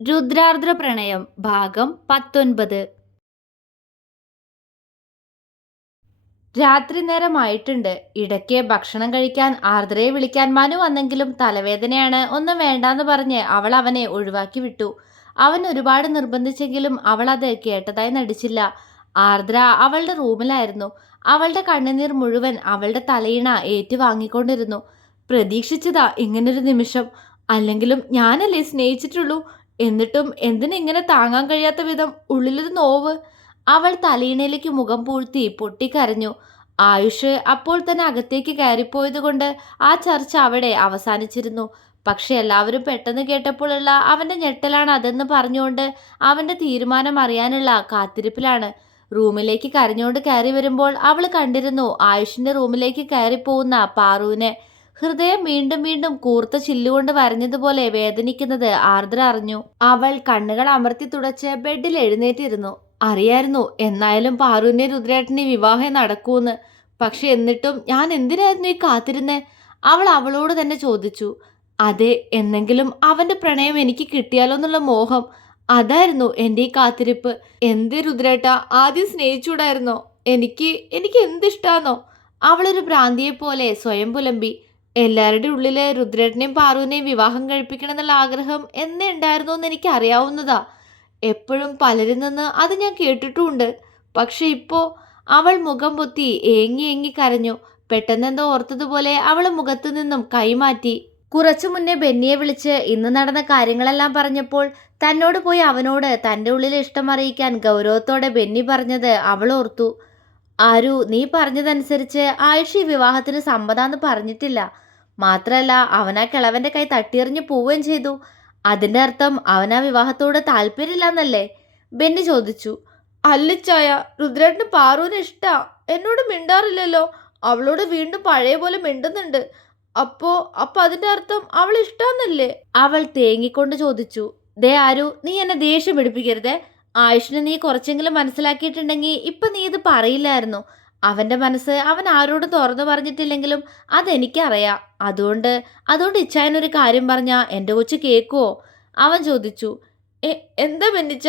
രുദ്രാർദ്ര പ്രണയം ഭാഗം പത്തൊൻപത്. രാത്രി നേരമായിട്ടുണ്ട്. ഇടയ്ക്ക് ഭക്ഷണം കഴിക്കാൻ ആർദ്രയെ വിളിക്കാൻ മനു വന്നെങ്കിലും തലവേദനയാണ്. ഒന്നും വേണ്ടാന്ന് പറഞ്ഞ് അവൾ അവനെ ഒഴിവാക്കി വിട്ടു. അവൻ ഒരുപാട് നിർബന്ധിച്ചെങ്കിലും അവൾ അത് കേട്ടതായി നടിച്ചില്ല. ആർദ്ര അവളുടെ റൂമിലായിരുന്നു. അവളുടെ കണ്ണുനീർ മുഴുവൻ അവളുടെ തലയിണ ഏറ്റുവാങ്ങിക്കൊണ്ടിരുന്നു. പ്രതീക്ഷിച്ചതാ ഇങ്ങനൊരു നിമിഷം. അല്ലെങ്കിലും ഞാനല്ലേ സ്നേഹിച്ചിട്ടുള്ളൂ. എന്നിട്ടും എന്തിനിങ്ങനെ താങ്ങാൻ കഴിയാത്ത വിധം ഉള്ളിലൊരു നോവ്? അവൾ തലയിണയിലേക്ക് മുഖം പൂഴ്ത്തി പൊട്ടിക്കരഞ്ഞു. ആയുഷ് അപ്പോൾ തന്നെ അകത്തേക്ക് കയറിപ്പോയത് കൊണ്ട് ആ ചർച്ച അവിടെ അവസാനിച്ചിരുന്നു. പക്ഷെ എല്ലാവരും പെട്ടെന്ന് കേട്ടപ്പോഴുള്ള അവന്റെ ഞെട്ടലാണ് അതെന്ന് പറഞ്ഞുകൊണ്ട് അവന്റെ തീരുമാനം അറിയാനുള്ള കാത്തിരിപ്പിലാണ്. റൂമിലേക്ക് കരഞ്ഞുകൊണ്ട് കയറി വരുമ്പോൾ അവൾ കണ്ടിരുന്നു ആയുഷിന്റെ റൂമിലേക്ക് കയറിപ്പോകുന്ന പാറുവിനെ. ഹൃദയം വീണ്ടും വീണ്ടും കൂർത്ത ചില്ലുകൊണ്ട് വരഞ്ഞതുപോലെ വേദനിക്കുന്നത് ആർദ്ര അറിഞ്ഞു. അവൾ കണ്ണുകൾ അമർത്തി തുടച്ച് ബെഡിൽ എഴുന്നേറ്റിരുന്നു. അറിയായിരുന്നു എന്നായാലും പാറുവിനെ രുദ്രേട്ടനെ വിവാഹം നടക്കൂന്ന്. പക്ഷെ എന്നിട്ടും ഞാൻ എന്തിനായിരുന്നു ഈ കാത്തിരുന്നേ? അവൾ അവളോട് തന്നെ ചോദിച്ചു. അതെ എന്നെങ്കിലും അവന്റെ പ്രണയം എനിക്ക് കിട്ടിയാലോ എന്നുള്ള മോഹം. അതായിരുന്നു എന്റെ ഈ കാത്തിരിപ്പ്. എന്ത് രുദ്രേട്ട ആദ്യം സ്നേഹിച്ചൂടായിരുന്നോ? എനിക്ക് എനിക്ക് എന്തിഷ്ടാന്നോ അവളൊരു ഭ്രാന്തിയെപ്പോലെ സ്വയം പുലമ്പി. എല്ലാവരുടെ ഉള്ളിലെ രുദ്രേട്ടനെയും പാറുവിനെയും വിവാഹം കഴിപ്പിക്കണം എന്നുള്ള ആഗ്രഹം എന്നേ ഉണ്ടായിരുന്നു എന്ന് എനിക്ക് അറിയാവുന്നതാ. എപ്പോഴും പലരിൽ നിന്ന് അത് ഞാൻ കേട്ടിട്ടുമുണ്ട്. പക്ഷെ ഇപ്പോൾ അവൾ മുഖം പൊത്തി ഏങ്ങി ഏങ്ങി കരഞ്ഞു. പെട്ടെന്നെന്തോ ഓർത്തതുപോലെ അവൾ മുഖത്തു നിന്നും കൈമാറ്റി കുറച്ചു മുന്നേ ബെന്നിയെ വിളിച്ച് ഇന്ന് നടന്ന കാര്യങ്ങളെല്ലാം പറഞ്ഞപ്പോൾ തന്നോട് പോയി അവനോട് തന്റെ ഉള്ളിലെ ഇഷ്ടം അറിയിക്കാൻ ഗൗരവത്തോടെ ബെന്നി പറഞ്ഞത് അവൾ ഓർത്തു. ആരു നീ പറഞ്ഞതനുസരിച്ച് ആയുഷി വിവാഹത്തിന് സമ്മതാന്ന് പറഞ്ഞിട്ടില്ല. മാത്രമല്ല അവനാ കിളവന്റെ കൈ തട്ടിയെറിഞ്ഞ് പോവുകയും ചെയ്തു. അതിന്റെ അർത്ഥം അവനാ വിവാഹത്തോട് താല്പര്യമില്ലെന്നല്ലേ? ബെന്നി ചോദിച്ചു. അല്ലിച്ചായ രുദ്രേട്ടന് പാറുവിന് ഇഷ്ടാ. എന്നോട് മിണ്ടാറില്ലല്ലോ. അവളോട് വീണ്ടും പഴയ പോലെ മിണ്ടുന്നുണ്ട്. അപ്പോ അപ്പൊ അതിന്റെ അർത്ഥം അവൾ ഇഷ്ടാന്നല്ലേ? അവൾ തേങ്ങിക്കൊണ്ട് ചോദിച്ചു. ദേ ആരു നീ എന്നെ ദേഷ്യം പിടിപ്പിക്കരുതേ. ആയുഷിനെ നീ കുറച്ചെങ്കിലും മനസ്സിലാക്കിയിട്ടുണ്ടെങ്കിൽ ഇപ്പൊ നീ ഇത് പറയില്ലായിരുന്നു. അവന്റെ മനസ്സ് അവൻ ആരോടും തുറന്നു പറഞ്ഞിട്ടില്ലെങ്കിലും അതെനിക്കറിയാം. അതുകൊണ്ട് അതുകൊണ്ട് ഇച്ചായനൊരു കാര്യം പറഞ്ഞാൽ എന്റെ കൊച്ചു കേൾക്കുവോ? അവൻ ചോദിച്ചു. "എ, എന്താ ബെന്നിച്ച?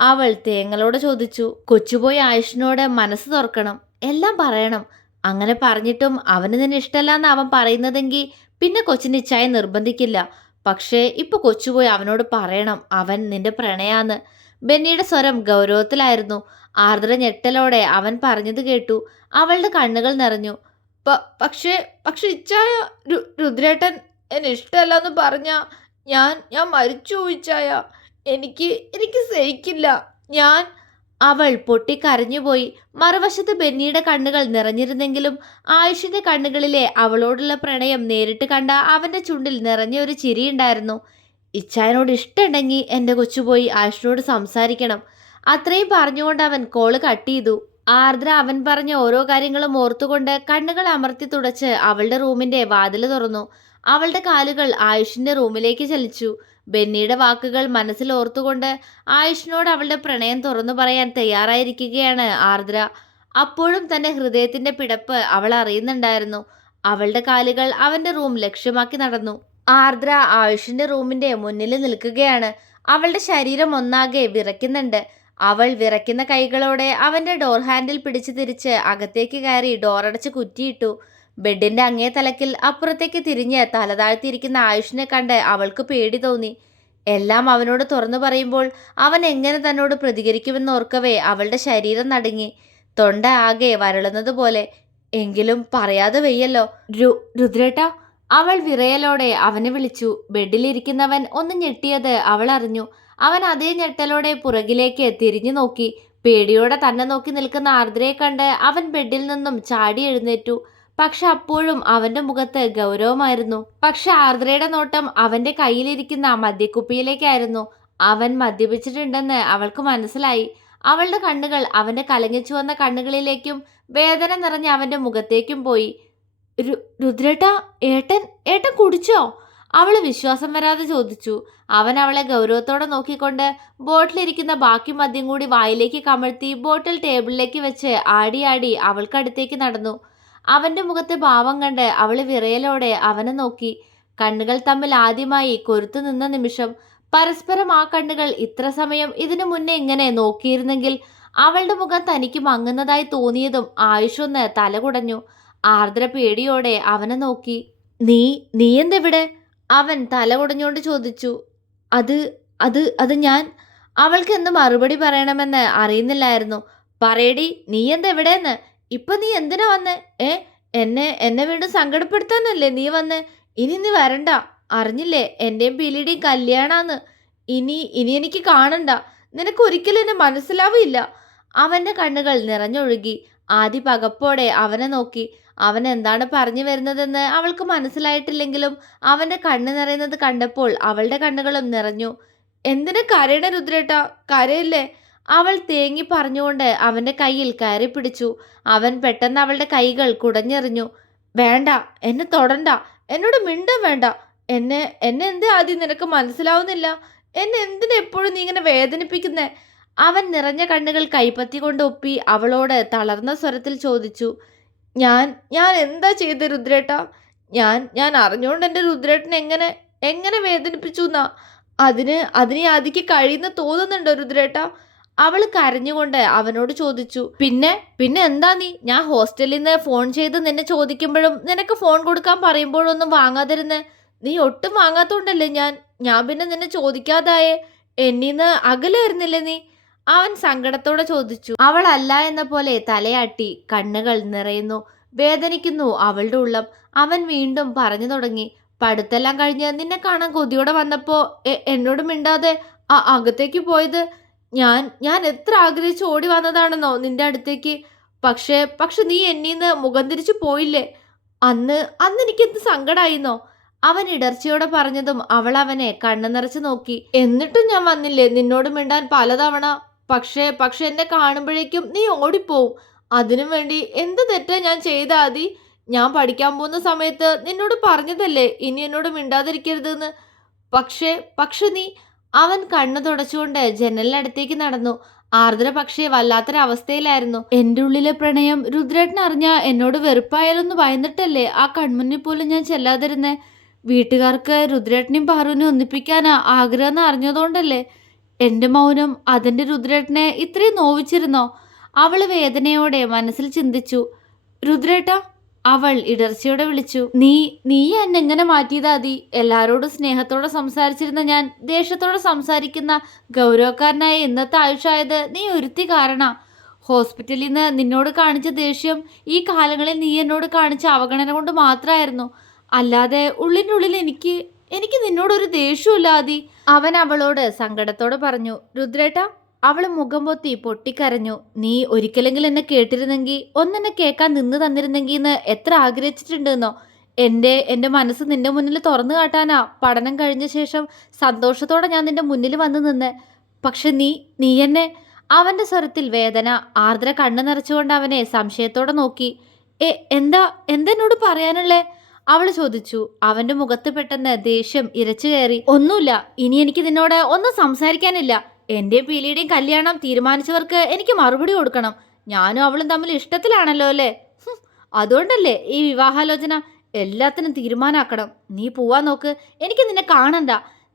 അവൾ തേങ്ങളോട് ചോദിച്ചു. കൊച്ചുപോയി ആയുഷിനോട് മനസ്സ് തുറക്കണം എല്ലാം പറയണം. അങ്ങനെ പറഞ്ഞിട്ടും അവന് നിന്നെ ഇഷ്ടമല്ലാന്ന് അവൻ പറയുന്നതെങ്കിൽ പിന്നെ കൊച്ചിന് ഇച്ചായ നിർബന്ധിക്കില്ല. പക്ഷേ ഇപ്പോൾ കൊച്ചുപോയി അവനോട് പറയണം അവൻ നിന്റെ പ്രണയാന്ന്. ബെന്നിയുടെ സ്വരം ഗൗരവത്തിലായിരുന്നു. ആർദ്ര ഞെട്ടലോടെ അവൻ പറഞ്ഞത് കേട്ടു. അവളുടെ കണ്ണുകൾ നിറഞ്ഞു. "പ- പക്ഷേ പക്ഷെ ഇച്ചായ രുദ്രേട്ടൻ എന്നെ ഇഷ്ടമല്ലെന്ന് പറഞ്ഞ ഞാൻ ഞാൻ മരിച്ചു ഇച്ചായ. എനിക്ക് എനിക്ക് സഹിക്കില്ല. ഞാൻ അവൾ പൊട്ടിക്കരഞ്ഞുപോയി. മറുവശത്ത് ബെന്നിയുടെ കണ്ണുകൾ നിറഞ്ഞിരുന്നെങ്കിലും ആയുഷിന്റെ കണ്ണുകളിലെ അവളോടുള്ള പ്രണയം നേരിട്ട് കണ്ട അവന്റെ ചുണ്ടിൽ നിറഞ്ഞ ഒരു ചിരിയുണ്ടായിരുന്നു. ഇച്ചായനോട് ഇഷ്ടമുണ്ടെങ്കിൽ എന്റെ കൊച്ചു പോയി ആയുഷിനോട് സംസാരിക്കണം. അത്രയും പറഞ്ഞുകൊണ്ട് അവൻ കോൾ കട്ട് ചെയ്തു. ആർദ്ര അവൻ പറഞ്ഞ ഓരോ കാര്യങ്ങളും ഓർത്തുകൊണ്ട് കണ്ണുകൾ അമർത്തി തുടച്ച് അവളുടെ റൂമിന്റെ വാതിൽ തുറന്നു. അവളുടെ കാലുകൾ ആയുഷിന്റെ റൂമിലേക്ക് ചലിച്ചു. ബെന്നിയുടെ വാക്കുകൾ മനസ്സിൽ ഓർത്തുകൊണ്ട് ആയുഷിനോട് അവളുടെ പ്രണയം തുറന്നു പറയാൻ തയ്യാറായിരിക്കുകയാണ് ആർദ്ര. അപ്പോഴും തന്റെ ഹൃദയത്തിന്റെ പിടപ്പ് അവൾ അറിയുന്നുണ്ടായിരുന്നു. അവളുടെ കാലുകൾ അവന്റെ റൂം ലക്ഷ്യമാക്കി നടന്നു. ആർദ്ര ആയുഷിന്റെ റൂമിന്റെ മുന്നിൽ നിൽക്കുകയാണ്. അവളുടെ ശരീരം ഒന്നാകെ വിറയ്ക്കുന്നുണ്ട്. അവൾ വിറയ്ക്കുന്ന കൈകളോടെ അവന്റെ ഡോർ ഹാൻഡിൽ പിടിച്ചു തിരിച്ച് അകത്തേക്ക് കയറി ഡോറടച്ച് കുറ്റിയിട്ടു. ബെഡിന്റെ അങ്ങേ തലക്കിൽ അപ്പുറത്തേക്ക് തിരിഞ്ഞ് തലതാഴ്ത്തിയിരിക്കുന്ന ആയുഷിനെ കണ്ട് അവൾക്ക് പേടി തോന്നി. എല്ലാം അവനോട് തുറന്നു പറയുമ്പോൾ അവൻ എങ്ങനെ തന്നോട് പ്രതികരിക്കുമെന്ന് ഓർക്കവേ അവളുടെ ശരീരം നടുങ്ങി. തൊണ്ട ആകെ വരളുന്നത് പോലെ എങ്കിലും പറയാതെ വയ്യല്ലോ. രുദ്രേട്ട അവൾ വിറയലോടെ അവനെ വിളിച്ചു. ബെഡിലിരിക്കുന്നവൻ ഒന്ന് ഞെട്ടിയത് അവൾ അറിഞ്ഞു. അവൻ അതേ ഞെട്ടലോടെ പുറകിലേക്ക് തിരിഞ്ഞു നോക്കി. പേടിയോടെ തന്നെ നോക്കി നിൽക്കുന്ന ആർദ്രയെ കണ്ട് അവൻ ബെഡിൽ നിന്നും ചാടി എഴുന്നേറ്റു. പക്ഷെ അപ്പോഴും അവന്റെ മുഖത്ത് ഗൗരവമായിരുന്നു. പക്ഷെ ആർദ്രയുടെ നോട്ടം അവന്റെ കയ്യിലിരിക്കുന്ന മദ്യക്കുപ്പിയിലേക്കായിരുന്നു. അവൻ മദ്യപിച്ചിട്ടുണ്ടെന്ന് അവൾക്ക് മനസ്സിലായി. അവളുടെ കണ്ണുകൾ അവന്റെ കലങ്ങിച്ചു വന്ന കണ്ണുകളിലേക്കും വേദന നിറഞ്ഞ അവന്റെ മുഖത്തേക്കും പോയി. "രു- രുദ്രേട്ട ഏട്ടൻ ഏട്ടൻ കുടിച്ചോ? അവൾ വിശ്വാസം വരാതെ ചോദിച്ചു. അവൻ അവളെ ഗൗരവത്തോടെ നോക്കിക്കൊണ്ട് ബോട്ടിലിരിക്കുന്ന ബാക്കി മദ്യം കൂടി വായിലേക്ക് കമഴ്ത്തി ബോട്ടിൽ ടേബിളിലേക്ക് വെച്ച് ആടി ആടി അവൾക്കടുത്തേക്ക് നടന്നു. അവന്റെ മുഖത്തെ ഭാവം കണ്ട് അവൾ വിറയലോടെ അവനെ നോക്കി. കണ്ണുകൾ തമ്മിൽ ആദ്യമായി കൊരുത്തു നിന്ന നിമിഷം പരസ്പരം ആ കണ്ണുകൾ ഇത്ര സമയം ഇതിനു മുന്നേ ഇങ്ങനെ നോക്കിയിരുന്നെങ്കിൽ അവളുടെ മുഖം തനിക്ക് മങ്ങുന്നതായി തോന്നിയതും ആയുഷൊന്ന് തലകുടഞ്ഞു. ആർദ്ര പേടിയോടെ അവനെ നോക്കി. നീ നീ എന്തെവിടെ? അവൻ തല കുടഞ്ഞുകൊണ്ട് ചോദിച്ചു. അത് അത് അത് ഞാൻ. അവൾക്ക് എന്ത് മറുപടി പറയണമെന്ന് അറിയുന്നില്ലായിരുന്നു. പറയടി നീ എന്തെവിടെയെന്ന്? ഇപ്പൊ നീ എന്തിനാ വന്ന്? ഏ? എന്നെ എന്നെ വീണ്ടും സങ്കടപ്പെടുത്താനല്ലേ നീ വന്ന്? ഇനി നീ വരണ്ട. അറിഞ്ഞില്ലേ? എന്റെയും പീലിയുടെയും കല്യാണാന്ന്. ഇനി ഇനി എനിക്ക് കാണണ്ട. നിനക്ക് ഒരിക്കലും എന്നെ മനസ്സിലാവില്ല അവന്റെ കണ്ണുകൾ നിറഞ്ഞൊഴുകി. ആദി പകപ്പോടെ അവനെ നോക്കി. അവൻ എന്താണ് പറഞ്ഞു വരുന്നതെന്ന് അവൾക്ക് മനസ്സിലായിട്ടില്ലെങ്കിലും അവന്റെ കണ്ണ് നിറയുന്നത് കണ്ടപ്പോൾ അവളുടെ കണ്ണുകളും നിറഞ്ഞു. എന്തിനു കരയണ രുദ്രേട്ട? കരയില്ലേ? അവൾ തേങ്ങി പറഞ്ഞുകൊണ്ട് അവന്റെ കയ്യിൽ കയറി പിടിച്ചു. അവൻ പെട്ടെന്ന് അവളുടെ കൈകൾ കുടഞ്ഞെറിഞ്ഞു. വേണ്ട എന്നെ തൊടണ്ട. എന്നോട് മിണ്ട വേണ്ട. എന്നെ എന്നെ എന്തേ ആദ്യം നിനക്ക് മനസ്സിലാവുന്നില്ല? എന്നെ എന്തിനാ എപ്പോഴും നീ ഇങ്ങനെ വേദനിപ്പിക്കുന്നേ? അവൻ നിറഞ്ഞ കണ്ണുകൾ കൈപ്പത്തി കൊണ്ട് ഒപ്പി അവളോട് തളർന്ന സ്വരത്തിൽ ചോദിച്ചു. ഞാൻ ഞാൻ എന്താ ചെയ്ത രുദ്രേട്ടാ? ഞാൻ ഞാൻ അറിഞ്ഞുകൊണ്ട് എന്റെ രുദ്രേട്ടൻ എങ്ങനെ എങ്ങനെ വേദനിപ്പിച്ചു എന്നാ അതിന് അതിന് അതിക്ക് കഴിയുന്ന തോന്നുന്നുണ്ടോ രുദ്രേട്ടാ? അവൾ കരഞ്ഞുകൊണ്ട് അവനോട് ചോദിച്ചു. പിന്നെ പിന്നെ എന്താ നീ? ഞാൻ ഹോസ്റ്റലിൽ നിന്ന് ഫോൺ ചെയ്ത് നിന്നെ ചോദിക്കുമ്പോഴും നിനക്ക് ഫോൺ കൊടുക്കാൻ പറയുമ്പോഴൊന്നും വാങ്ങാതിരുന്ന്. നീ ഒട്ടും വാങ്ങാത്തോണ്ടല്ലേ ഞാൻ? ഞാൻ പിന്നെ നിന്നെ ചോദിക്കാതായേ. എന്നീന്ന് അകലായിരുന്നില്ലേ നീ? അവൻ സങ്കടത്തോടെ ചോദിച്ചു അവൾ അല്ല എന്ന പോലെ തലയാട്ടി കണ്ണുകൾ നിറയുന്നു വേദനിക്കുന്നു അവളുടെ ഉള്ളം. അവൻ വീണ്ടും പറഞ്ഞു തുടങ്ങി പടുത്തെല്ലാം കഴിഞ്ഞ് നിന്നെ കാണാൻ കൊതിയോടെ വന്നപ്പോ എന്നോട് മിണ്ടാതെ അകത്തേക്ക് പോയത്? ഞാൻ ഞാൻ എത്ര ആഗ്രഹിച്ച് ഓടി വന്നതാണെന്നോ നിന്റെ അടുത്തേക്ക്? പക്ഷേ പക്ഷെ നീ എന്നീന്ന് മുഖം തിരിച്ചു പോയില്ലേ? അന്ന് അന്ന് എനിക്ക് എന്ത് സങ്കടമായിരുന്നോ അവൻ ഇടർച്ചയോടെ പറഞ്ഞതും അവൾ അവനെ കണ്ണു നിറച്ചു നോക്കി എന്നിട്ടും ഞാൻ വന്നില്ലേ? നിന്നോട് മിണ്ടാൻ പലതവണ പക്ഷേ പക്ഷെ എന്നെ കാണുമ്പോഴേക്കും നീ ഓടിപ്പോവും. അതിനു വേണ്ടി എന്ത് തെറ്റാ ഞാൻ ചെയ്താൽ മതി ഞാൻ പഠിക്കാൻ പോകുന്ന സമയത്ത് നിന്നോട് പറഞ്ഞതല്ലേ ഇനി എന്നോട് മിണ്ടാതിരിക്കരുതെന്ന്? പക്ഷേ പക്ഷെ നീ അവൻ കണ്ണു തുടച്ചുകൊണ്ട് ജനലിനടുത്തേക്ക് നടന്നു. ആർദ്ര പക്ഷേ വല്ലാത്തൊരവസ്ഥയിലായിരുന്നു. എന്റെ ഉള്ളിലെ പ്രണയം രുദ്രേട്ടൻ അറിഞ്ഞ എന്നോട് വെറുപ്പായാലൊന്ന് ഭയന്നിട്ടല്ലേ ആ കൺമുന്നിൽ പോലും ഞാൻ ചെല്ലാതിരുന്നേ? വീട്ടുകാർക്ക് രുദ്രേട്ടനെയും പാറുവിനെയും ഒന്നിപ്പിക്കാനാ ആഗ്രഹം അറിഞ്ഞതുകൊണ്ടല്ലേ? എന്റെ മൗനം അതിന്റെ രുദ്രേട്ടനെ ഇത്രയും നോവിച്ചിരുന്നോ? അവൾ വേദനയോടെ മനസ്സിൽ ചിന്തിച്ചു. രുദ്രേട്ട അവൾ ഇടർച്ചയോടെ വിളിച്ചു. നീ നീ എന്നെങ്ങനെ മാറ്റിയതാതി എല്ലാരോടും സ്നേഹത്തോടെ സംസാരിച്ചിരുന്ന ഞാൻ ദേഷ്യത്തോടെ സംസാരിക്കുന്ന ഗൗരവക്കാരനായ ഇന്നത്തെ ആയുഷായത് നീ ഒരുത്തി കാരണ. ഹോസ്പിറ്റലിൽ നിന്ന് നിന്നോട് കാണിച്ച ദേഷ്യം ഈ കാലങ്ങളിൽ നീ എന്നോട് കാണിച്ച അവഗണന കൊണ്ട് മാത്രമായിരുന്നു അല്ലാതെ ഉള്ളിനുള്ളിൽ എനിക്ക് എനിക്ക് നിന്നോടൊരു ദേഷ്യമില്ല ആദി. അവൻ അവളോട് സങ്കടത്തോടെ പറഞ്ഞു രുദ്രേട്ട അവൾ മുഖം പൊത്തി പൊട്ടിക്കരഞ്ഞു. നീ ഒരിക്കലെങ്കിലും എന്നെ കേട്ടിരുന്നെങ്കിൽ ഒന്നെന്നെ കേൾക്കാൻ നിന്ന് തന്നിരുന്നെങ്കിൽ എന്ന് എത്ര ആഗ്രഹിച്ചിട്ടുണ്ടെന്നോ? എന്റെ എന്റെ മനസ്സ് നിന്റെ മുന്നിൽ തുറന്നു കാട്ടാനാ. പഠനം കഴിഞ്ഞ ശേഷം സന്തോഷത്തോടെ ഞാൻ നിന്റെ മുന്നിൽ വന്നു നിന്ന്. പക്ഷെ നീ നീ എന്നെ അവന്റെ സ്വരത്തിൽ വേദന ആർദ്ര കണ്ണു നിറച്ചുകൊണ്ട് അവനെ സംശയത്തോടെ നോക്കി. എ എന്താ എന്തെന്നോട് പറയാനുള്ളേ? അവൾ ചോദിച്ചു അവന്റെ മുഖത്ത് പെട്ടെന്ന് ദേഷ്യം ഇരച്ചു കയറി. ഒന്നുമില്ല ഇനി എനിക്ക് നിന്നോട് ഒന്നും സംസാരിക്കാനില്ല. എന്റെയും പീലിയുടെയും കല്യാണം തീരുമാനിച്ചവർക്ക് എനിക്ക് മറുപടി കൊടുക്കണം. ഞാനും അവളും തമ്മിൽ ഇഷ്ടത്തിലാണല്ലോ അല്ലേ? അതുകൊണ്ടല്ലേ ഈ വിവാഹാലോചന എല്ലാത്തിനും തീരുമാനാക്കണം. നീ പോവാൻ നോക്ക്. എനിക്ക് നിന്നെ കാണണ്ട.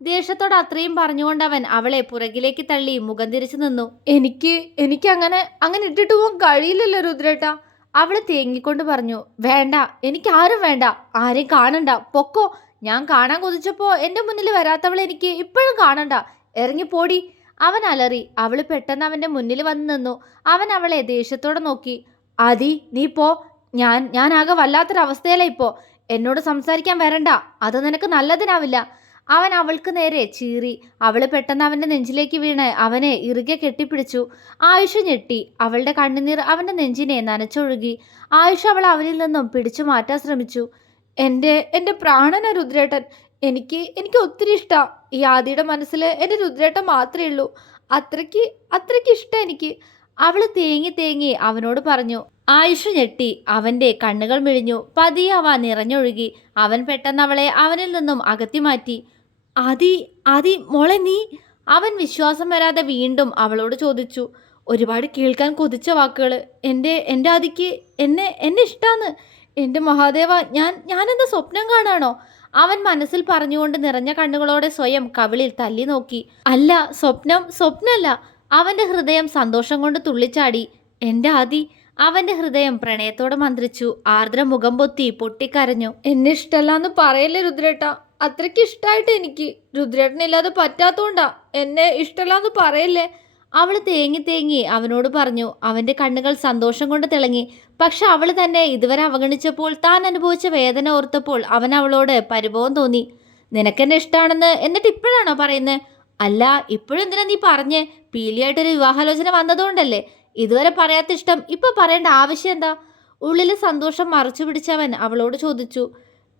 ദേഷ്യത്തോട് അത്രയും പറഞ്ഞുകൊണ്ട് അവൻ അവളെ പുറകിലേക്ക് തള്ളി മുഖം തിരിച്ചു നിന്നു. എനിക്ക് എനിക്ക് അങ്ങനെ അങ്ങനെ ഇട്ടിട്ട് പോകാൻ കഴിയില്ലല്ലോ രുദ്രേട്ട. അവൾ തേങ്ങിക്കൊണ്ട് പറഞ്ഞു വേണ്ട എനിക്ക് ആരും വേണ്ട ആരെയും കാണണ്ട പൊക്കോ ഞാൻ കാണാൻ കൊതിച്ചപ്പോ എന്റെ മുന്നിൽ വരാത്തവളെ എനിക്ക് ഇപ്പോഴും കാണണ്ട ഇറങ്ങിപ്പോടി അവൻ അലറി അവൾ പെട്ടെന്ന് അവന്റെ മുന്നിൽ വന്നു നിന്നു അവൻ അവളെ ദേഷ്യത്തോടെ നോക്കി ആദി നീ പോ ഞാൻ ഞാൻ ആകെ വല്ലാത്തൊരവസ്ഥയിലാ ഇപ്പോ എന്നോട് സംസാരിക്കാൻ വരണ്ട അത് നിനക്ക് നല്ലതിനാവില്ല അവൻ അവൾക്ക് നേരെ ചീറി. അവൾ പെട്ടെന്ന് അവന്റെ നെഞ്ചിലേക്ക് വീണ് അവനെ ഇറുകെ കെട്ടിപ്പിടിച്ചു. ആയുഷ ഞെട്ടി. അവളുടെ കണ്ണുനീർ അവന്റെ നെഞ്ചിനെ നനച്ചൊഴുകി. ആയുഷ അവൾ അവനിൽ നിന്നും പിടിച്ചു മാറ്റാൻ ശ്രമിച്ചു. എന്റെ എന്റെ പ്രാണന രുദ്രേട്ടൻ. എനിക്ക് എനിക്ക് ഒത്തിരി ഇഷ്ടമാണ് ഈ ആദിയുടെ മനസ്സിൽ എന്റെ രുദ്രേട്ടൻ മാത്രമേ ഉള്ളൂ. അത്രയ്ക്ക് അത്രയ്ക്ക് ഇഷ്ടം എനിക്ക്. അവൾ തേങ്ങി തേങ്ങി അവനോട് പറഞ്ഞു. ആയുഷ് ഞെട്ടി. അവന്റെ കണ്ണുകൾ മിഴിഞ്ഞു. പതിയെ അവ നിറഞ്ഞൊഴുകി. അവൻ പെട്ടെന്ന് അവളെ അവനിൽ നിന്നും അകത്തി മാറ്റി ആദി ആദി മോളെ നീ? അവൻ വിശ്വാസം വരാതെ വീണ്ടും അവളോട് ചോദിച്ചു ഒരുപാട് കേൾക്കാൻ കൊതിച്ച വാക്കുകൾ എന്റെ എന്റെ ആദിക്ക് എന്നെ എന്നെ ഇഷ്ടമാണ് എന്റെ മഹാദേവ ഞാൻ ഞാനെന്താ സ്വപ്നം കാണാണോ? അവൻ മനസ്സിൽ പറഞ്ഞുകൊണ്ട് നിറഞ്ഞ കണ്ണുകളോടെ സ്വയം കവിളിൽ തല്ലി നോക്കി. അല്ല സ്വപ്നം സ്വപ്നമല്ല അവന്റെ ഹൃദയം സന്തോഷം കൊണ്ട് തുള്ളിച്ചാടി. എന്റെ ആദി. അവന്റെ ഹൃദയം പ്രണയത്തോടെ മന്ത്രിച്ചു. ആർദ്ര മുഖം പൊത്തി പൊട്ടിക്കരഞ്ഞു. എന്നെ ഇഷ്ടമല്ല എന്ന് പറയല്ലേ രുദ്രേട്ട. അത്രയ്ക്ക് ഇഷ്ടമായിട്ട് എനിക്ക് രുദ്രേട്ടനില്ലാതെ പറ്റാത്തോണ്ടാ എന്നെ ഇഷ്ടമല്ലാന്ന് പറയല്ലേ? അവൾ തേങ്ങി തേങ്ങി അവനോട് പറഞ്ഞു അവന്റെ കണ്ണുകൾ സന്തോഷം കൊണ്ട് തിളങ്ങി. പക്ഷെ അവൾ തന്നെ ഇതുവരെ അവഗണിച്ചപ്പോൾ താൻ അനുഭവിച്ച വേദന ഓർത്തപ്പോൾ അവൻ അവളോട് പരിഭവം തോന്നി. നിനക്കെന്നെ ഇഷ്ടമാണെന്ന് എന്നിട്ട് ഇപ്പോഴാണോ പറയുന്നത് അല്ല ഇപ്പോഴും എന്തിനാ നീ പറഞ്ഞ്? പീലിയായിട്ടൊരു വിവാഹാലോചന വന്നതുകൊണ്ടല്ലേ. ഇതുവരെ പറയാത്ത ഇഷ്ടം ഇപ്പൊ പറയേണ്ട ആവശ്യം എന്താ? ഉള്ളിലെ സന്തോഷം മറച്ചു പിടിച്ചവൻ അവളോട് ചോദിച്ചു.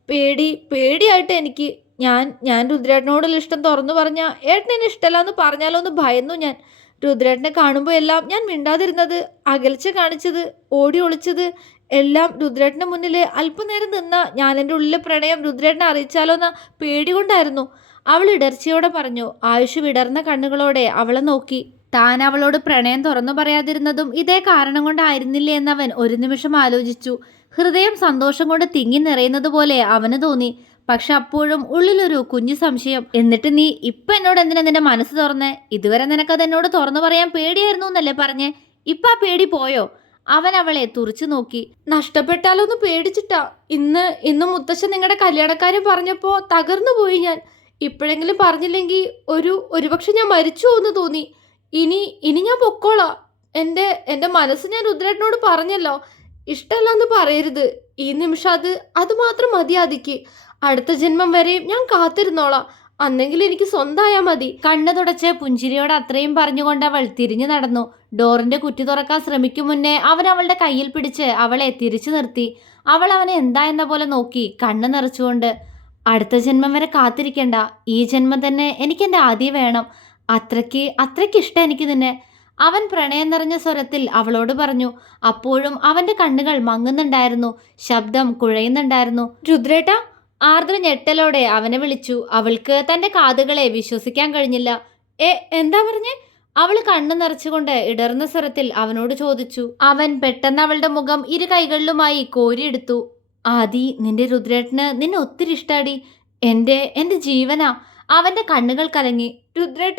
പേടി പേടിയായിട്ട് എനിക്ക് ഞാൻ ഞാൻ രുദ്രേട്ടനോടുള്ള ഇഷ്ടം തുറന്നു പറഞ്ഞ ഏട്ടനെന്നെ ഇഷ്ടമല്ലാന്ന് പറഞ്ഞാലോ എന്ന് ഭയന്നു ഞാൻ. രുദ്രേട്ടനെ കാണുമ്പോൾ എല്ലാം ഞാൻ മിണ്ടാതിരുന്നത് അകൽച്ച കാണിച്ചത് ഓടി ഒളിച്ചത് എല്ലാം രുദ്രേട്ടന് മുന്നിൽ അല്പനേരം നിന്ന ഞാൻ എന്റെ ഉള്ളിലെ പ്രണയം രുദ്രേട്ടനെ അറിയിച്ചാലോ എന്ന പേടി കൊണ്ടായിരുന്നു. അവൾ ഇടർച്ചയോടെ പറഞ്ഞു ആയുഷ് വിടർന്ന കണ്ണുകളോടെ അവളെ നോക്കി. താൻ അവളോട് പ്രണയം തുറന്നു പറയാതിരുന്നതും ഇതേ കാരണം കൊണ്ടായിരുന്നില്ലേ എന്നവൻ ഒരു നിമിഷം ആലോചിച്ചു. ഹൃദയം സന്തോഷം കൊണ്ട് തിങ്ങി നിറയുന്നത് പോലെ അവന് തോന്നി. പക്ഷെ അപ്പോഴും ഉള്ളിലൊരു കുഞ്ഞു സംശയം. എന്നിട്ട് നീ ഇപ്പൊ എന്നോട് എന്തിനാ നിന്റെ മനസ്സ് തുറന്നേ? ഇതുവരെ നിനക്കത് എന്നോട് തുറന്നു പറയാൻ പേടിയായിരുന്നു എന്നല്ലേ പറഞ്ഞേ? ഇപ്പൊ ആ പേടി പോയോ? അവൻ അവളെ തുറച്ചു നോക്കി. നഷ്ടപ്പെട്ടാലോ എന്ന് പേടിച്ചിട്ടാ. ഇന്ന് ഇന്ന് മുത്തശ്ശൻ നിങ്ങളുടെ കല്യാണക്കാരൻ പറഞ്ഞപ്പോ തകർന്നു പോയി ഞാൻ. ഇപ്പോഴെങ്കിലും പറഞ്ഞില്ലെങ്കിൽ ഒരു ഒരുപക്ഷെ ഞാൻ മരിച്ചു എന്ന് തോന്നി. ഇനി ഇനി ഞാൻ പൊക്കോളാം. എന്റെ എന്റെ മനസ്സ് ഞാൻ രുദ്രേട്ടനോട് പറഞ്ഞല്ലോ. ഇഷ്ടമല്ലെന്ന് പറയരുത്. ഈ നിമിഷം അത് അത് മാത്രം മതിയാതിക്ക് അടുത്ത ജന്മം വരെയും ഞാൻ കാത്തിരുന്നോളാം. അന്നെങ്കിൽ എനിക്ക് സ്വന്തമായാൽ മതി. കണ്ണു തുടച്ച് പുഞ്ചിരിയോട് അത്രയും പറഞ്ഞുകൊണ്ട് അവൾ തിരിഞ്ഞു നടന്നു. ഡോറിന്റെ കുറ്റി തുറക്കാൻ ശ്രമിക്കും മുന്നേ അവൻ അവളുടെ കയ്യിൽ പിടിച്ച് അവളെ തിരിച്ചു നിർത്തി. അവൾ അവനെ എന്താ എന്ന പോലെ നോക്കി കണ്ണ് നിറച്ചുകൊണ്ട് അടുത്ത ജന്മം വരെ കാത്തിരിക്കണ്ട. ഈ ജന്മം തന്നെ എനിക്ക് എന്റെ ആദ്യം വേണം. അത്രയ്ക്ക് അത്രയ്ക്ക് ഇഷ്ടം എനിക്ക് നിന്നെ. അവൻ പ്രണയം നിറഞ്ഞ സ്വരത്തിൽ അവളോട് പറഞ്ഞു അപ്പോഴും അവന്റെ കണ്ണുകൾ മങ്ങുന്നുണ്ടായിരുന്നു ശബ്ദം കുഴയുന്നുണ്ടായിരുന്നു. രുദ്രേട്ട ആർദ്ര ഞെട്ടലോടെ അവനെ വിളിച്ചു. അവൾക്ക് തന്റെ കാതുകളെ വിശ്വസിക്കാൻ കഴിഞ്ഞില്ല. ഏ എന്താ പറഞ്ഞേ? അവൾ കണ്ണു നിറച്ചുകൊണ്ട് ഇടർന്ന സ്വരത്തിൽ അവനോട് ചോദിച്ചു. അവൻ പെട്ടെന്ന് അവളുടെ മുഖം ഇരു കൈകളിലുമായി കോരിയെടുത്തു. ആദി നിന്റെ രുദ്രേട്ടന് നിന്നെ ഒത്തിരി ഇഷ്ടാടി. എന്റെ എന്റെ ജീവനാ. അവന്റെ കണ്ണുകൾ കലങ്ങി. രുദ്രേട്ട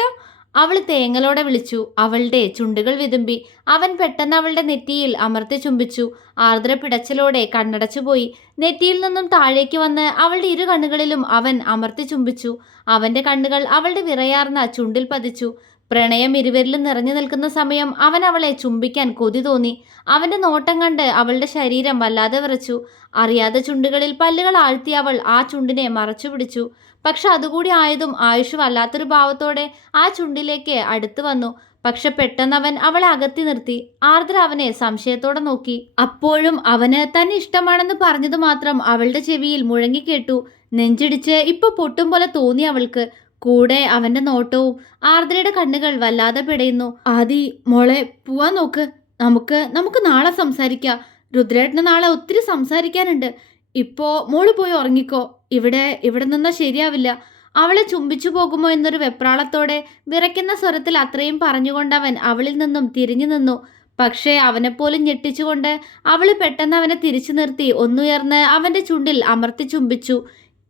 അവൾ തേങ്ങലോടെ വിളിച്ചു. അവളുടെ ചുണ്ടുകൾ വിതുമ്പി. അവൻ പെട്ടെന്ന് അവളുടെ നെറ്റിയിൽ അമർത്തി ചുംബിച്ചു. ആർദ്ര പിടച്ചലോടെ കണ്ണടച്ചുപോയി നെറ്റിയിൽ നിന്നും താഴേക്ക് വന്ന് അവളുടെ ഇരു കണ്ണുകളിലും അവൻ അമർത്തി ചുംബിച്ചു. അവന്റെ കണ്ണുകൾ അവളുടെ വിറയാർന്ന ചുണ്ടിൽ പതിച്ചു. പ്രണയം ഇരുവരിലും നിറഞ്ഞു നിൽക്കുന്ന സമയം അവൻ അവളെ ചുംബിക്കാൻ കൊതി തോന്നി. അവന്റെ നോട്ടം കണ്ട് അവളുടെ ശരീരം വല്ലാതെ വിറച്ചു. അറിയാതെ ചുണ്ടുകളിൽ പല്ലുകൾ ആഴ്ത്തി അവൾ ആ ചുണ്ടിനെ മറച്ചു പിടിച്ചു. പക്ഷെ അതുകൂടി ആയതും ആയുഷ് വല്ലാത്തൊരു ഭാവത്തോടെ ആ ചുണ്ടിലേക്ക് അടുത്തു വന്നു. പക്ഷെ പെട്ടെന്നവൻ അവളെ അകത്തി നിർത്തി. ആർദ്ര അവനെ സംശയത്തോടെ നോക്കി. അപ്പോഴും അവന് തന്നെ ഇഷ്ടമാണെന്ന് പറഞ്ഞത് മാത്രം അവളുടെ ചെവിയിൽ മുഴങ്ങിക്കേട്ടു നെഞ്ചിടിച്ച് ഇപ്പൊ പൊട്ടും പോലെ തോന്നി അവൾക്ക്. കൂടെ അവന്റെ നോട്ടവും ആർദ്രയുടെ കണ്ണുകൾ വല്ലാതെ പിടയുന്നു. ആദി മോളെ പോവാൻ നോക്ക്. നമുക്ക് നമുക്ക് നാളെ സംസാരിക്കാം. രുദ്രേട്ടന് നാളെ ഒത്തിരി സംസാരിക്കാനുണ്ട്. ഇപ്പോ മോൾ പോയി ഉറങ്ങിക്കോ. ഇവിടെ ഇവിടെ നിന്നാ ശരിയാവില്ല. അവളെ ചുംബിച്ചു പോകുമോ എന്നൊരു വെപ്രാളത്തോടെ വിറയ്ക്കുന്ന സ്വരത്തിൽ അത്രയും പറഞ്ഞുകൊണ്ടവൻ അവളിൽ നിന്നും തിരിഞ്ഞു നിന്നു. പക്ഷേ അവനെപ്പോലും ഞെട്ടിച്ചുകൊണ്ട് അവൾ പെട്ടെന്ന് അവനെ തിരിച്ചു നിർത്തി. ഒന്നുയർന്ന് അവന്റെ ചുണ്ടിൽ അമർത്തി ചുംബിച്ചു.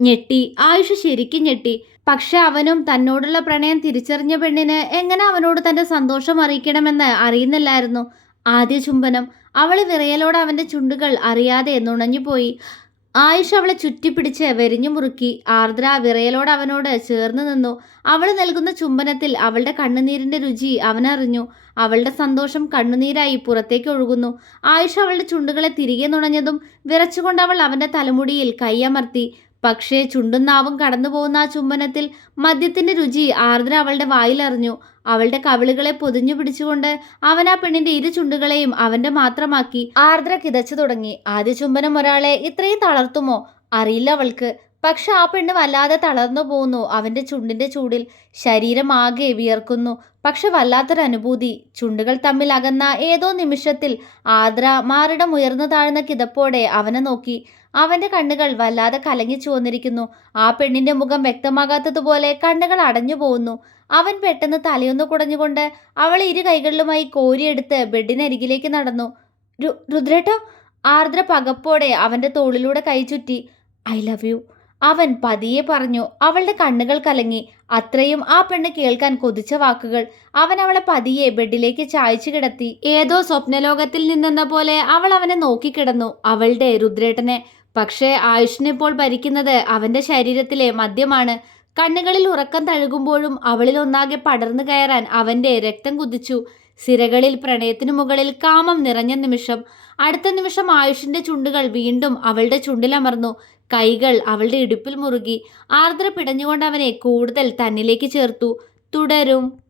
ഞെട്ടി ആയുഷ് ശരിക്കും ഞെട്ടി. പക്ഷെ അവനും തന്നോടുള്ള പ്രണയം തിരിച്ചറിഞ്ഞ പെണ്ണിന് എങ്ങനെ അവനോട് തന്റെ സന്തോഷം അറിയിക്കണമെന്ന് അറിയുന്നില്ലായിരുന്നു. ആദ്യ ചുംബനം അവൾ വിറയലോടെ അവന്റെ ചുണ്ടുകൾ അറിയാതെ നുണഞ്ഞുപോയി. ആയുഷ് അവളെ ചുറ്റിപ്പിടിച്ച് വെരിഞ്ഞു മുറുക്കി. ആർദ്ര വിറയലോട് അവനോട് ചേർന്ന് നിന്നു. അവൾ നൽകുന്ന ചുംബനത്തിൽ അവളുടെ കണ്ണുനീരിന്റെ രുചി അവനറിഞ്ഞു. അവളുടെ സന്തോഷം കണ്ണുനീരായി പുറത്തേക്ക് ഒഴുകുന്നു. ആയുഷ് അവളുടെ ചുണ്ടുകളെ തിരികെ നുണഞ്ഞതും വിറച്ചുകൊണ്ട് അവൾ അവന്റെ തലമുടിയിൽ കൈയമർത്തി പക്ഷേ ചുണ്ടും നാവും കടന്നു പോകുന്ന ആ ചുംബനത്തിൽ മദ്യത്തിന്റെ രുചി ആർദ്ര അവളുടെ വായിലറിഞ്ഞു. അവളുടെ കവിളുകളെ പൊതിഞ്ഞു പിടിച്ചുകൊണ്ട് അവൻ ആ പെണ്ണിന്റെ ഇരു ചുണ്ടുകളെയും അവന്റെ മാത്രമാക്കി ആർദ്ര കിതച്ചു തുടങ്ങി. ആദ്യ ചുംബനം ഒരാളെ ഇത്രയും തളർത്തുമോ? അറിയില്ല അവൾക്ക്. പക്ഷെ ആ പെണ്ണ് വല്ലാതെ തളർന്നു പോകുന്നു അവന്റെ ചുണ്ടിന്റെ ചൂടിൽ ശരീരം ആകെ വിയർക്കുന്നു. പക്ഷെ വല്ലാത്തൊരു അനുഭൂതി ചുണ്ടുകൾ തമ്മിൽ അകന്ന ഏതോ നിമിഷത്തിൽ ആദ്ര മാറിടം ഉയർന്നു താഴ്ന്ന കിതപ്പോടെ അവനെ നോക്കി. അവന്റെ കണ്ണുകൾ വല്ലാതെ കലങ്ങി ചുവന്നിരിക്കുന്നു. ആ പെണ്ണിന്റെ മുഖം വ്യക്തമാകാത്തതുപോലെ കണ്ണുകൾ അടഞ്ഞു പോകുന്നു അവൻ പെട്ടെന്ന് തലയൊന്ന് കുടഞ്ഞുകൊണ്ട് അവളെ ഇരു കൈകളിലുമായി കോരിയെടുത്ത് ബെഡിനരികിലേക്ക് നടന്നു. രു രുദ്രേട്ട ആർദ്ര പകപ്പോടെ അവന്റെ തോളിലൂടെ കൈ ചുറ്റി ഐ ലവ് യു. അവൻ പതിയെ പറഞ്ഞു. അവളുടെ കണ്ണുകൾ കലങ്ങി. അത്രയും ആ പെണ്ണ് കേൾക്കാൻ കൊതിച്ച വാക്കുകൾ. അവൻ അവളെ പതിയെ ബെഡിലേക്ക് ചായച്ചു കിടത്തി. ഏതോ സ്വപ്നലോകത്തിൽ നിന്നെന്ന പോലെ അവൾ അവനെ നോക്കിക്കിടന്നു അവളുടെ രുദ്രേട്ടനെ. പക്ഷേ ആയുഷിനിപ്പോൾ ഭരിക്കുന്നത് അവന്റെ ശരീരത്തിലെ മദ്യമാണ്. കണ്ണുകളിൽ ഉറക്കം തഴുകുമ്പോഴും അവളിൽ ഒന്നാകെ പടർന്നു കയറാൻ അവന്റെ രക്തം കുതിച്ചു. സിരകളിൽ പ്രണയത്തിനു മുകളിൽ കാമം നിറഞ്ഞ നിമിഷം അടുത്ത നിമിഷം ആയുഷിന്റെ ചുണ്ടുകൾ വീണ്ടും അവളുടെ ചുണ്ടിലമർന്നു. കൈകൾ അവളുടെ ഇടുപ്പിൽ മുറുകി. ആർദ്ര പിടഞ്ഞുകൊണ്ട് അവനെ കൂടുതൽ തന്നിലേക്ക് ചേർത്തു. തുടരും.